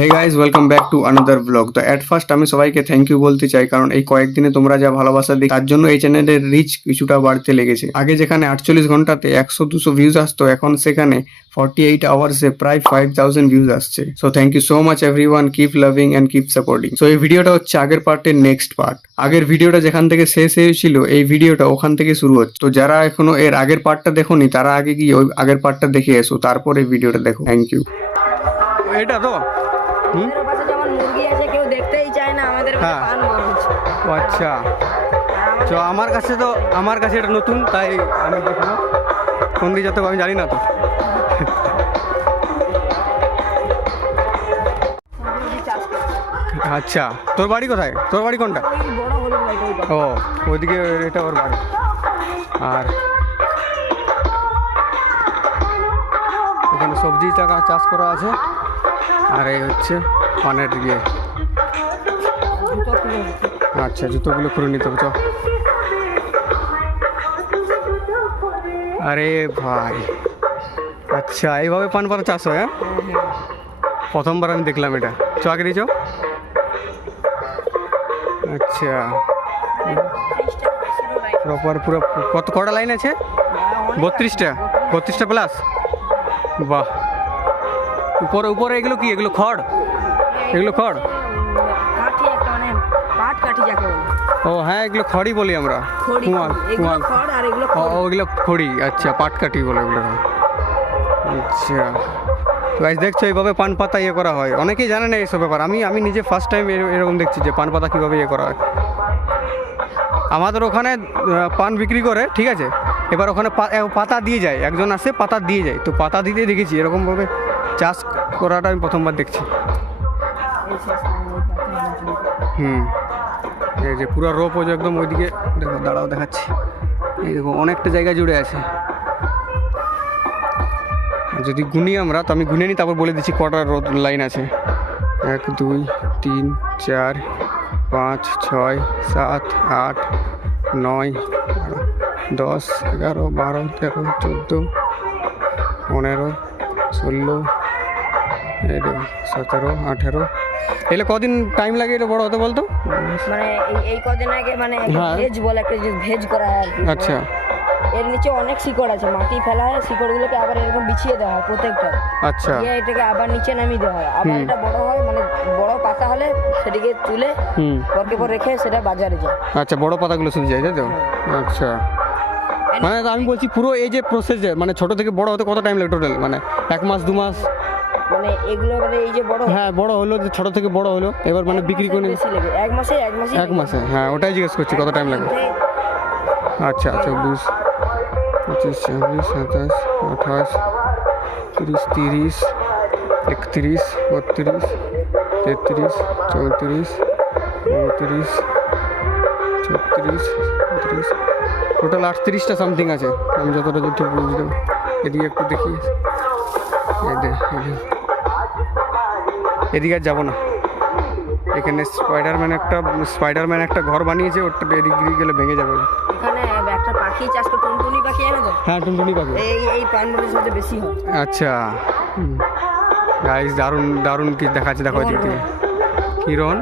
Hey guys welcome back to another blog. তো at first আমি সবাইকে থ্যাংক ইউ বলতে চাই, কারণ এই কয়েকদিনে তোমরা যা ভালোবাসা দিই তার জন্য এই চ্যানেলের রিচ কিছুটা বাড়তে লেগেছে। আগে যেখানে 48 ঘন্টাতে 100-200 ভিউজ আসতো, এখন সেখানে 48 আওয়ার্সে প্রায় 5000 ভিউজ আসছে। So thank you so much everyone, keep loving and keep supporting. So এই ভিডিওটা হচ্ছে আগের পার্টের নেক্সট পার্ট। আগের ভিডিওটা যেখান থেকে শেষ হয়েছিল এই ভিডিওটা ওখান থেকে শুরু হচ্ছে। তো যারা এখনো এর আগের পার্টটা দেখোনি তারা আগে গিয়ে ওই আগের পার্টটা দেখে এসো, তারপর এই ভিডিওটা দেখো। Thank you. এটা তো আমাদের পাশে যেমন মুরগি আছে, কেউ দেখতেই চায় না, আমাদের কাছে হ্যাঁ। পান বলছে। ও আচ্ছা, তো আমার কাছে এটা নতুন, তাই আমি দেখবো কোন দিকে যেতে হবে আমি জানি না তো। আচ্ছা, তোর বাড়ি কোথায়? তোর বাড়ি কোনটা? ওই বড় হলুদ লাইট ওইটা। ও ওইদিকে, এটা ওর বাড়ি। আর এখানে সবজি চাষ করা আছে, আর এই হচ্ছে পানের ইয়ে। জুতো খুলে দিচ্ছে। আচ্ছা, জুতোগুলো খুলে নিতে হবে। চ। আরে ভাই, আচ্ছা এইভাবে পান পাতা চাষ হয়? হ্যাঁ, প্রথমবার আমি দেখলাম এটা। চ আগে দিয়েছ। আচ্ছা, প্রপার পুরো কত কটা লাইন আছে? 32টা প্লাস। বাহ, উপরে এগুলো কি? এগুলো খড়? এগুলো খড়? কাঠি একটা, মানে পাট কাঠি যাকে বলে। ও হ্যাঁ, এগুলো খড়ই বলি আমরা। খড়ি, কুয়াল এগুলো কুয়াল। খড় আর এগুলো ও ওইগুলো খড়ি। আচ্ছা, পাটকাঠি বলে এগুলো। আচ্ছা, গাইস দেখছো এইভাবে পান পাতা ইয়ে করা হয়। অনেকেই জানে না এইসব ব্যাপার। আমি নিজে ফার্স্ট টাইম এরকম দেখছি যে পান পাতা কীভাবে ইয়ে করা হয়। আমাদের ওখানে পান বিক্রি করে, ঠিক আছে, এবার ওখানে পাতা দিয়ে যায়, একজন আসে পাতা দিয়ে যায়, তো পাতা দিতে দেখেছি। এরকমভাবে চাষ করাটা আমি প্রথমবার দেখছি। এই যে পুরো রোপ হচ্ছে একদম ওইদিকে। দেখো, দাঁড়াও দেখাচ্ছি। এই দেখো অনেকটা জায়গা জুড়ে আছে। যদি গুনি আমরা, তো আমি গুনে নিই, তারপর বলে দিচ্ছি কটা লাইন আছে। 1 2 3 4 5 6 7 8 9 10 11 12 13 14 15 16 17 18। এলে কদিন টাইম লাগে এটা বড় হতে বলতো? মানে এই কদিন আগে, মানে হ্যাঁ। ভেজ বলে একটা, যে ভেজ করা হয় আর কি। আচ্ছা এর নিচে অনেক শিকড় আছে, মাটি ফেলা হয়, শিকড়গুলোকে আবার এরকম বিছিয়ে দেওয়া হয় প্রত্যেকটা। আচ্ছা। দিয়ে এটাকে আবার নিচে নামিয়ে দেওয়া হয়। আবার এটা বড় হয়, মানে বড় পাতা হলে সেটিকে তুলে পরকে পর রেখে সেটা বাজারে যায়। আচ্ছা, বড় পাতাগুলো শুধু যায়, তাই তো? আচ্ছা, মানে আমি বলছি পুরো এই যে প্রসেস, মানে ছোট থেকে বড় হতে কত টাইম লাগে টোটাল? মানে 1 মাস 2 মাস? মানে এগুলো, মানে এই যে বড়, হ্যাঁ বড় হলো, যে ছোট থেকে বড় হলো, এবার মানে বিক্রি করে বেশি লাগে। এক মাসে 1 মাসে? হ্যাঁ, ওটাই জিজ্ঞেস করছি কত টাইম লাগে। আচ্ছা, 24 25 26 27 28 30 31 32 33 34 34 36 37 টোটাল 38টা সামথিং আছে, আমি যতটা ঠিক বুঝলাম। এদিকে একটু দেখি। এদিকে আর যাবো না। এখানে স্পাইডারম্যান একটা ঘর বানিয়েছে, ওটা এদিক দিয়ে গেলে ভেঙে যাবে। এখানে একটা পাখি চাষ করে, টুনটুনি পাখি, জানো তো? হ্যাঁ, টুনটুনি পাখি। এই পানমরিচের সাথে বেশি হয়। আচ্ছা গাইস, দারুণ দারুণ কি দেখাচ্ছে, দেখো এদিক থেকে। কিরণ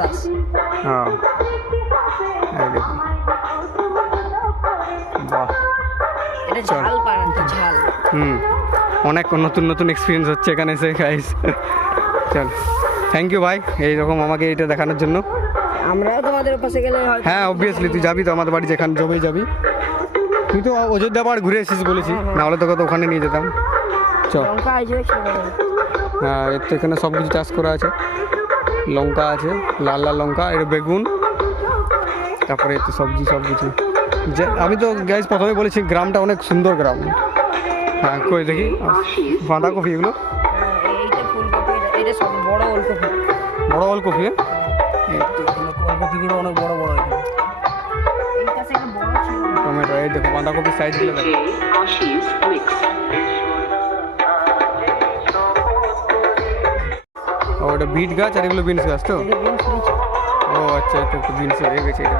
দাস। হ্যাঁ, এই দেখো। বাহ, এটা ঝাল পান, ঝাল। অনেক নতুন নতুন এক্সপিরিয়েন্স হচ্ছে এখানে এসে গাইস। চল, থ্যাংক ইউ ভাই এইরকম আমাকে এটা দেখানোর জন্য। আমরাও তোমাদের পাশে গেলে হয়তো। হ্যাঁ, অবভিয়াসলি তুই যাবি তো আমাদের বাড়ি, যেখানে জবেই যাবি। তুই তো অযোধ্যা পাহাড় ঘুরে এসেছিস বলেছি, নাহলে তোকে তো ওখানে নিয়ে যেতাম। চল। লঙ্কা আছে সেটা। হ্যাঁ, এর তো এখানে সব কিছু চাষ করা আছে। লঙ্কা আছে, লাল লাল লঙ্কা, এর বেগুন, তারপরে এতে সবজি, সব কিছু। যে আমি তো গাইস প্রথমে বলেছি গ্রামটা অনেক সুন্দর গ্রাম। হ্যাঁ, কই দেখি বাঁধাকপি এগুলো। এইটা ফুলকপি, এটা সব বড় ওলকপি। বড় ওলকপি? হ্যাঁ, ওলকপিগুলো অনেক বড় বড়। এইটা থেকে বড় ছিল টমেটো। এই দেখো বাঁধাকপির সাইজগুলো দেখো। ও, ওটা বিট গাছ আর এগুলো বিনস গাছ তো? ও আচ্ছা, এটা একটু বিনস হয়ে গেছে এটা।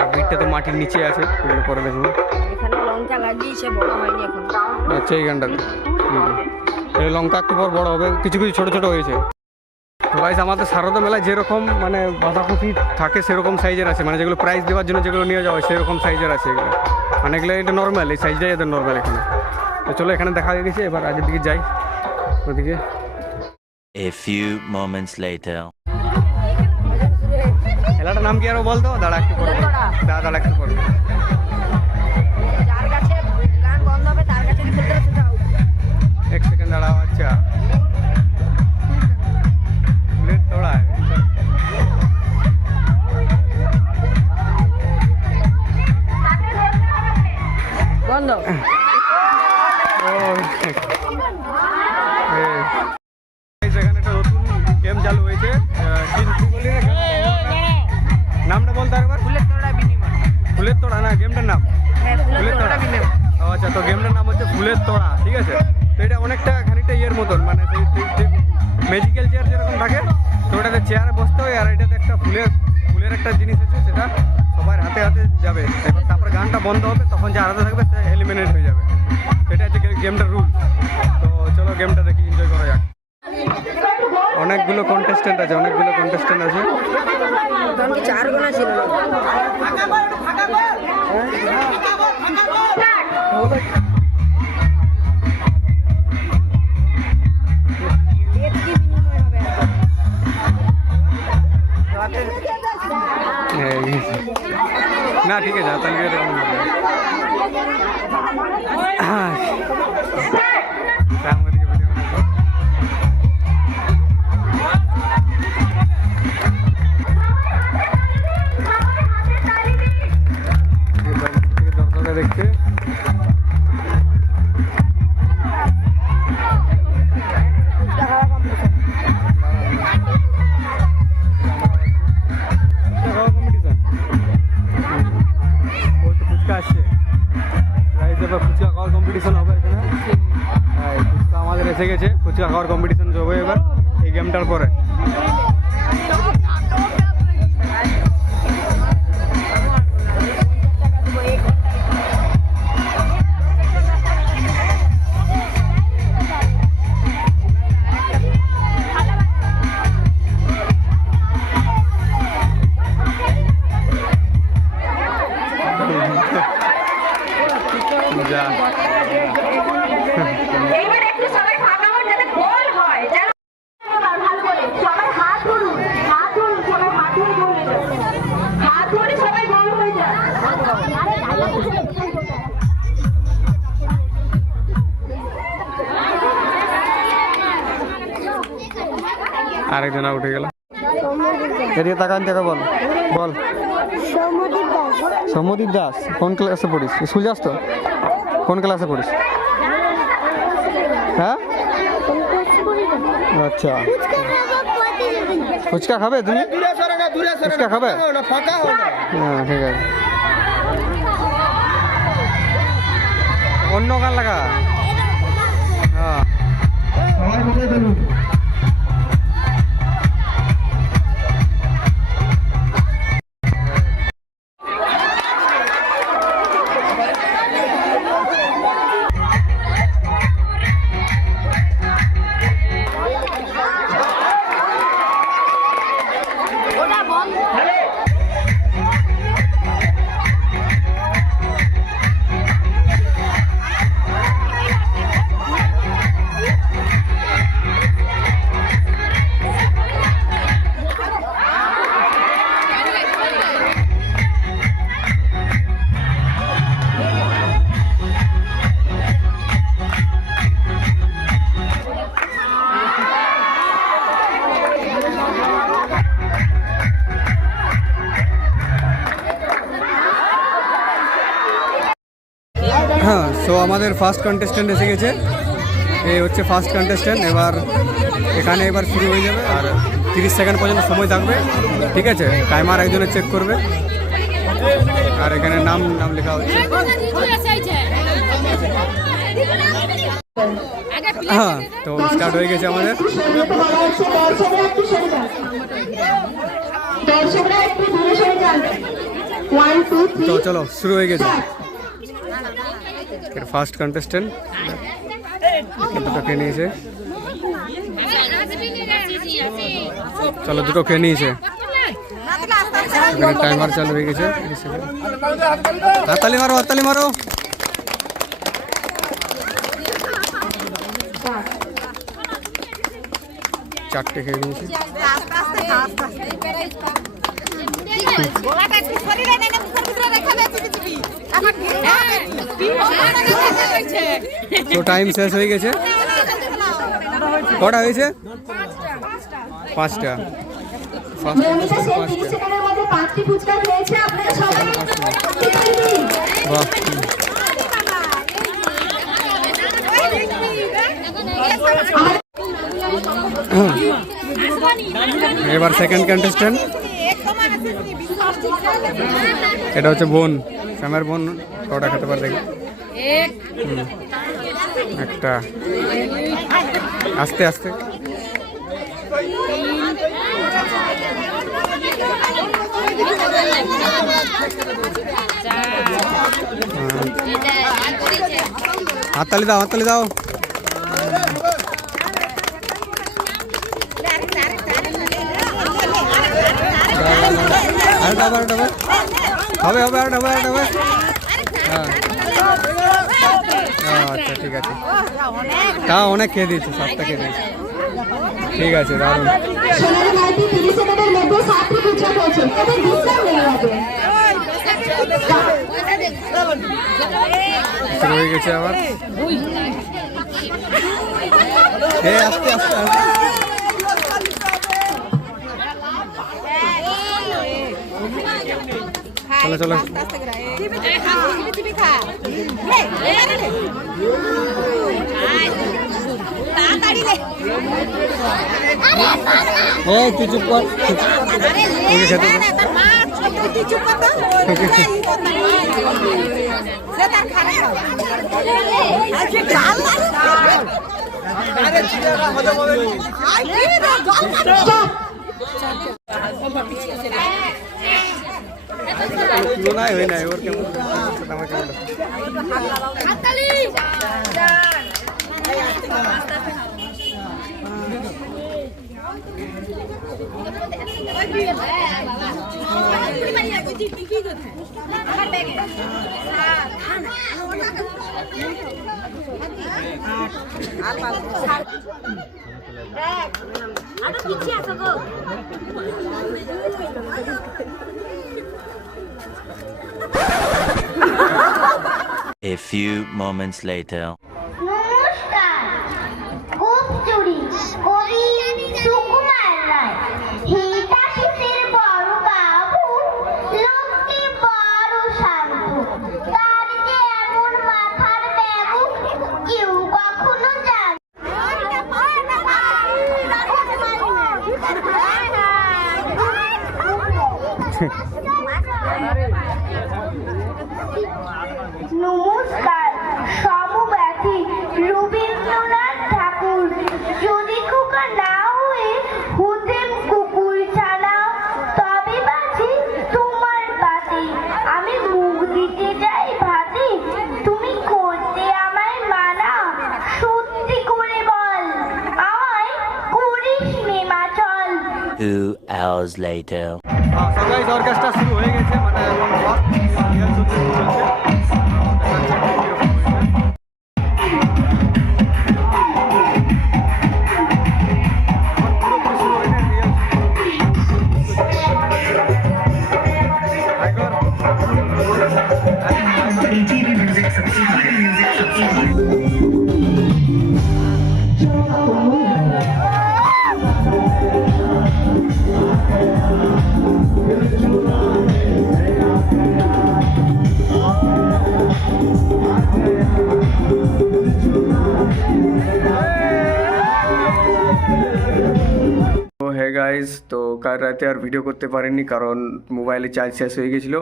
আর বিটটা তো মাটির নিচে আছে, এগুলো পরে দেখবো। এখানে লঙ্কা লাগিয়েছে, বড় হয়নি এখন। আচ্ছা, এই গানটাতে এই লঙ্কা একটু পর বড় হবে, কিছু কিছু ছোট ছোট হয়েছে। তো গাইস আমাদের শারদা মেলায় যেরকম মানে বাঁধাকপি থাকে সেরকম সাইজের আছে, মানে যেগুলো প্রাইস দেওয়ার জন্য যেগুলো নিয়ে যাওয়া হয় সেরকম সাইজের আছে এগুলো, মানে এগুলো এটা নর্মাল, এই সাইজটাই এদের নর্মাল এখানে। তো চলো এখানে দেখা গেছে, এবার আগের দিকে যাই ওদিকে। A few moments later. খেলাটার নাম কি আরো বলতো? দাঁড়া একটু পরে দাঁড়া একটু পরে। যার কাছে গান বন্ধ হবে তার কাছে খেলতে হবে, সেটা out। এক সেকেন্ড দাঁড়াও। আচ্ছা বুলেট তোড়া বন্ধ। সেখানে একটা নতুন গেম চালু হয়েছে, নামটা বলতে একবার? ফুলের তোড়া বিনিময়। ফুলের তোড়া না গেমটার নাম? হ্যাঁ, ফুলের তোড়া বিনিময়। ও আচ্ছা, তো গেমটার নাম হচ্ছে ফুলের তোড়া, ঠিক আছে। তো এটা অনেকটা খানিকটা ইয়ের মতন, মানে ম্যাজিক্যাল চেয়ার যেরকম থাকে, তো ওটাতে চেয়ারে বসতে হয়, আর এটাতে একটা ফুলের একটা জিনিস আছে, সেটা সবার হাতে হাতে যাবে, এবার তারপরে গানটা বন্ধ হবে, তখন যে হাতে থাকবে সে এলিমিনেট হয়ে যাবে। এটা হচ্ছে গেমটার রুল। তো চলো গেমটা দেখি, এনজয় করা যাক। অনেকগুলো কন্টেস্টেন্ট আছে, তখন কি 4 গোনা ছিল? না ঠিক আছে, দর্শকরা দেখতে ফুচকা আসছে, ফুচকা খাওয়ার কম্পিটিশন হবে এখানে। ফুচকা আমাদের এসে গেছে, ফুচকা খাওয়ার কম্পিটিশন হবে এবার এই গেমটার পরে। যা এইবার একটু সবাই ফাঁকা হন যাতে গোল হয়। ভালো করে সবাই হাত ধরুন, সবাই হাত ধরে সবাই গোল হয়ে যায়। আরেকজন উঠে গেল। এদিকে তাকান, দেখা বল বল। সৌম্যদীপ দাস। কোন ক্লাসে পড়িস? স্কুল যাস তো? কোন ক্লাসে পড়িস? হ্যাঁ আচ্ছা, ফুচকা খাবে তুমি? ফুচকা খাবে? হ্যাঁ ঠিক আছে, অন্য গান লাগা। হ্যাঁ হ্যাঁ, সো আমাদের ফার্স্ট কন্টেস্ট্যান্ট এসে গেছে, এই হচ্ছে ফার্স্ট কন্টেস্ট্যান্ট। এবার শুরু হয়ে যাবে, আর 30 সেকেন্ড পর্যন্ত সময় থাকবে, ঠিক আছে। টাইমার একজনে চেক করবে, আর এখানে নাম লেখা হচ্ছে। হ্যাঁ, তো স্টার্ট হয়ে গেছে আমাদের। তো চলো শুরু হয়ে গেছে। ফার্স্ট কন্টেস্ট্যান্ট দুটো খেয়ে নিয়েছে, চলো দুটো খেয়ে নিয়েছে। এখানে টাইমার চালু হয়ে গেছে। হাততালি মারো, হাততালি মারো। চারটে খেয়ে নিয়েছি। তো টাইম শেষ হয়ে গেছে। কটা হয়েছে? 5টা। মনীষা সে 30 সেকেন্ডের মধ্যে 5টি ফুচকা খেয়েছে। আপনারা সবাই বাহ, এবার সেকেন্ড কন্টেস্ট্যান্ট, এটা হচ্ছে বোন, শ্যামের বোন। কটা খেতে পারে দেখি? একটা। আস্তে আস্তে। হাততালি দাও, হাততালি দাও। আর ডাবার ডাবার হবে, হবে আর ডাবার ডাবার। হ্যাঁ, আচ্ছা ঠিক আছে। তা অনেক খেয়ে দিয়েছে, 7টা খেয়ে দিয়েছে। ঠিক আছে, দারুণ। সোনালী মাইতি 30 সেকেন্ডের মধ্যে 7টি ফুচকা খেয়েছে। এদের বিশ্রাম নেওয়া হবে। শুরু হয়ে গেছে আবার। আস্তে আস্তে আস্তে। চলো চলো। তুই চুপ কর। তুলনায় হয় নাই ওর, কেমন আমার কেমন। A few moments later. নমস্কার, গোপচুরি কবি সুকুমার রায়। হিতাশীষের বড় বাবু, লোকটি বড় শান্ত, তার যে এমন মাথার ব্যাগু কেউ কখনো জানে। নমস্কার, সমব্যথী রবীন্দ্রনাথ ঠাকুর। যদি খোকা না হয়ে হতেন কুকুর ছানা, তবে বাঁচি তোমার পাতে। আমি মুখ দিতে যাই ভাতে, তুমি করতে আমায় মানা। সত্যি করে বল, আমায় করিস মেমাচল। 2 hours later. সবাই অর্কেস্ট্রা শুরু হয়ে গেছে, মানে এখন রিহার্সাল চলছে। গাইজ, তো কাল রাতে আর ভিডিও করতে পারিনি কারণ মোবাইলে চার্জ শেষ হয়ে গেছিলো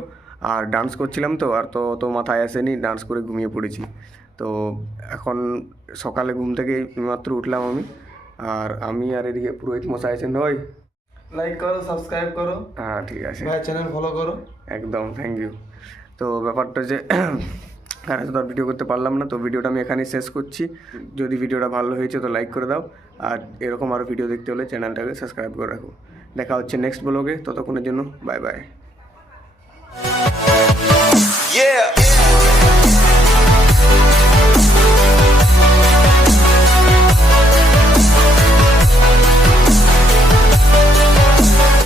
আর ডান্স করছিলাম। তো আর তো মাথায় আসেনি, ডান্স করে ঘুমিয়ে পড়েছি। তো এখন সকালে ঘুম থেকে মাত্র উঠলাম আমি আর এদিকে পুরোহিত মশাই আছেন। ওই লাইক করো, সাবস্ক্রাইব করো, হ্যাঁ ঠিক আছে, ভাই চ্যানেল ফলো করো। একদম থ্যাংক ইউ। তো ব্যাপারটা যে আর এত ভিডিও করতে পারলাম না, তো ভিডিওটা আমি এখানেই শেষ করছি। যদি ভিডিওটা ভালো হয়েছে তো লাইক করে দাও, আর এরকম আরও ভিডিও দেখতে হলে চ্যানেলটাকে সাবস্ক্রাইব করে রাখো। দেখা হচ্ছে নেক্সট ব্লগে, ততক্ষণের জন্য বাই বাই। Yeah.